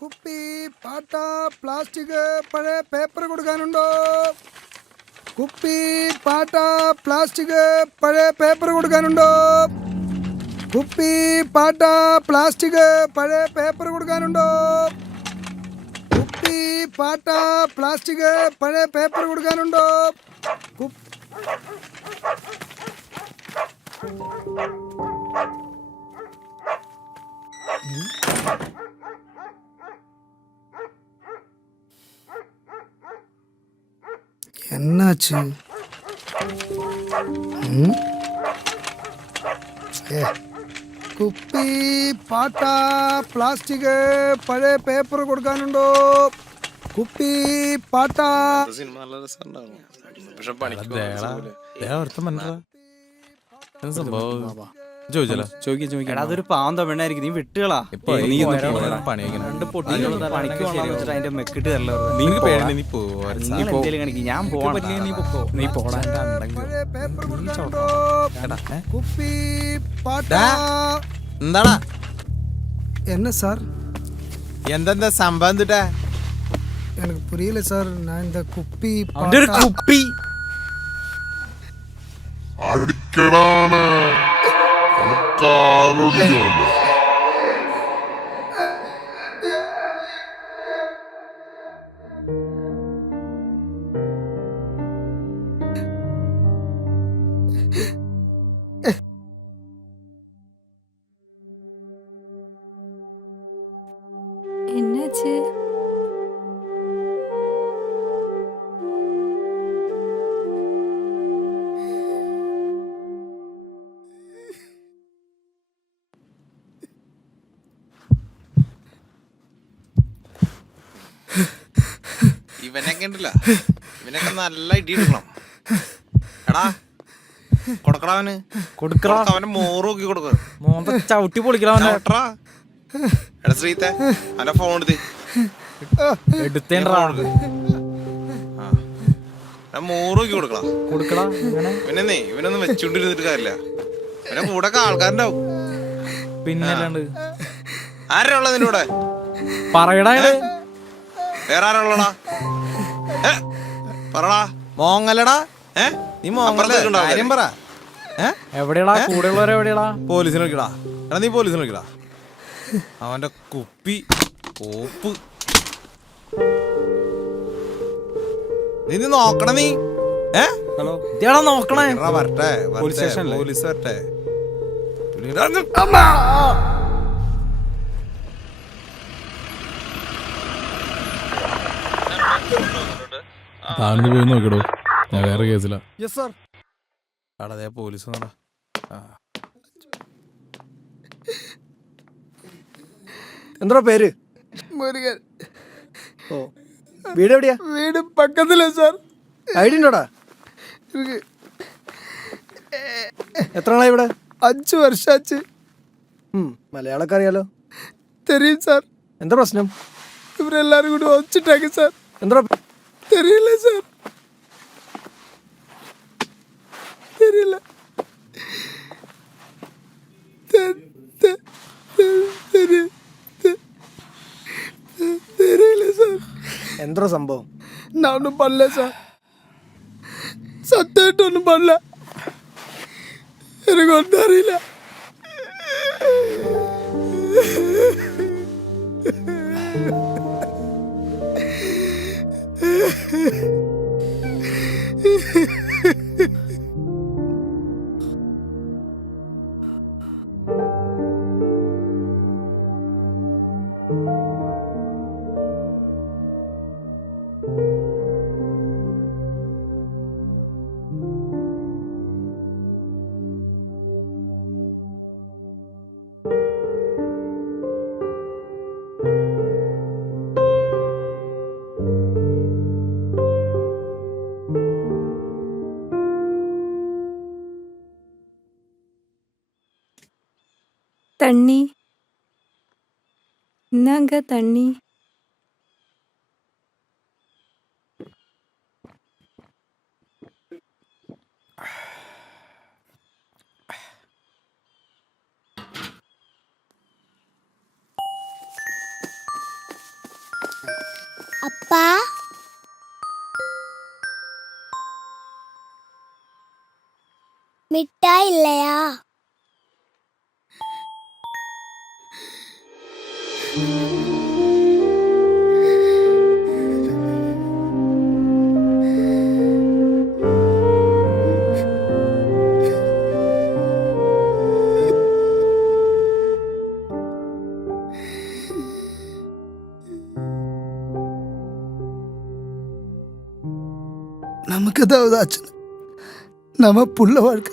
കുപ്പി, പാട്ട, പ്ലാസ്റ്റിക്, പഴയ പേപ്പർ കൊടുക്കാനുണ്ടോ? കുപ്പി, പാട്ട, പ്ലാസ്റ്റിക്, പഴയ പേപ്പർ കൊടുക്കാനുണ്ടോ? കുപ്പി, പാട്ട, പ്ലാസ്റ്റിക്, പഴയ പേപ്പർ കൊടുക്കാനുണ്ടോ? കുപ്പി, പാട്ട, പ്ലാസ്റ്റിക്, പഴയ പേപ്പർ കൊടുക്കാനുണ്ടോ? என்னாச்சு? കുപ്പി, പാട്ട, പ്ലാസ്റ്റിക്, പഴയ പേപ്പർ കൊടുക്കാനുണ്ടോ? കുപ്പി, പാട്ട. സിനിമ നല്ല രസമുണ്ടാവും. പക്ഷെ പണിക്ക് അതൊരു പാവം തമിഴായിരിക്കും. നീ വിട്ടുകളാ അതിന്റെ മെക്കിട്ട് കാണിക്കും. ഞാൻ കുപ്പി, പാട്ട. എന്താടാ என்ன சார்? എന്താ സംഭവം എന്തിട്ടാ? எனக்கு புரியல சார். நான் இந்த குப்பி കുപ്പി അടിക്കടാണ് ആരോഗ്യമുണ്ട്. என்னாச்சு? ഇവനൊക്കെ ഉണ്ടല്ല, ഇവനൊക്കെ നല്ല ഇടി എടുക്കണം. എടാ കൊടുക്കടാവന്, അവന് മോറ് നോക്കി കൊടുക്ക, ചവിട്ടി പൊളിക്കണം. എടാ ശ്രീത്തെ അവന്റെ ഫോൺ മോറ് നോക്കി കൊടുക്കടാ. ഇവനെന്നേ ഇവനൊന്നും വെച്ചോണ്ടിരുന്നിട്ട് കാര്യമില്ല. ഇവനെ കൂടെ ആൾക്കാരുണ്ടാവും. പിന്നെ ആരാ ഉള്ളത് നിന്റെ കൂടെ? പറയടാ. വേറെ ആരാ ഉള്ളടാ? പറടാ. മോങ്ങലടാ. നീ മോങ്ങലും പറ. എവിടെയാടാ കൂടെയുള്ളവരെ? എവിടെയാടാ? പോലീസിനെ വിളിക്കടാ. എടാ നീ പോലീസിനെ വിളിക്കടാ. അവന്റെ കുപ്പി ഓപ്പ് നീ നോക്കണ. നീ ഹലോ ഇയാളാ നോക്കണേ. വരട്ടെ, പോലീസ് സ്റ്റേഷനിലെ പോലീസ് വരട്ടെ. താഴ്ന്നു പോയി നോക്കടോ, ഞാൻ വേറെ കേസിലാ. Yes sir. അടേ പോലീസ് എന്താ പേര്? മുരുകൻ. ഓ, വീട് എവിടെയാ? വീട് പക്കത്തില്ല സാർ. ഐഡി ഉണ്ടോടാ? എത്ര നാളായി ഇവിടെ? 5 വർഷാച്ച്. മലയാളമൊക്കെ അറിയാലോ? തെരിയും സാർ. എന്താ പ്രശ്നം? ഇവരെല്ലാരും കൂടി ഒച്ചിട്ടാക്കി സാർ. എന്താ തെരിയില്ല സാർ, തെരിയില്ല. എന്താ സംഭവം? ഞാൻ ഒന്നും പല്ല സാർ, സത്യമായിട്ടൊന്നും പല്ല. എനിക്കൊന്നും അറിയില്ല. தண்ணி இந்தாங்க தண்ணி. அப்பா மிட்டாய் இல்லையா? நமக்கு ஏதாவது ஆச்சுன்னா நம்ம புள்ள வாழ்க்கை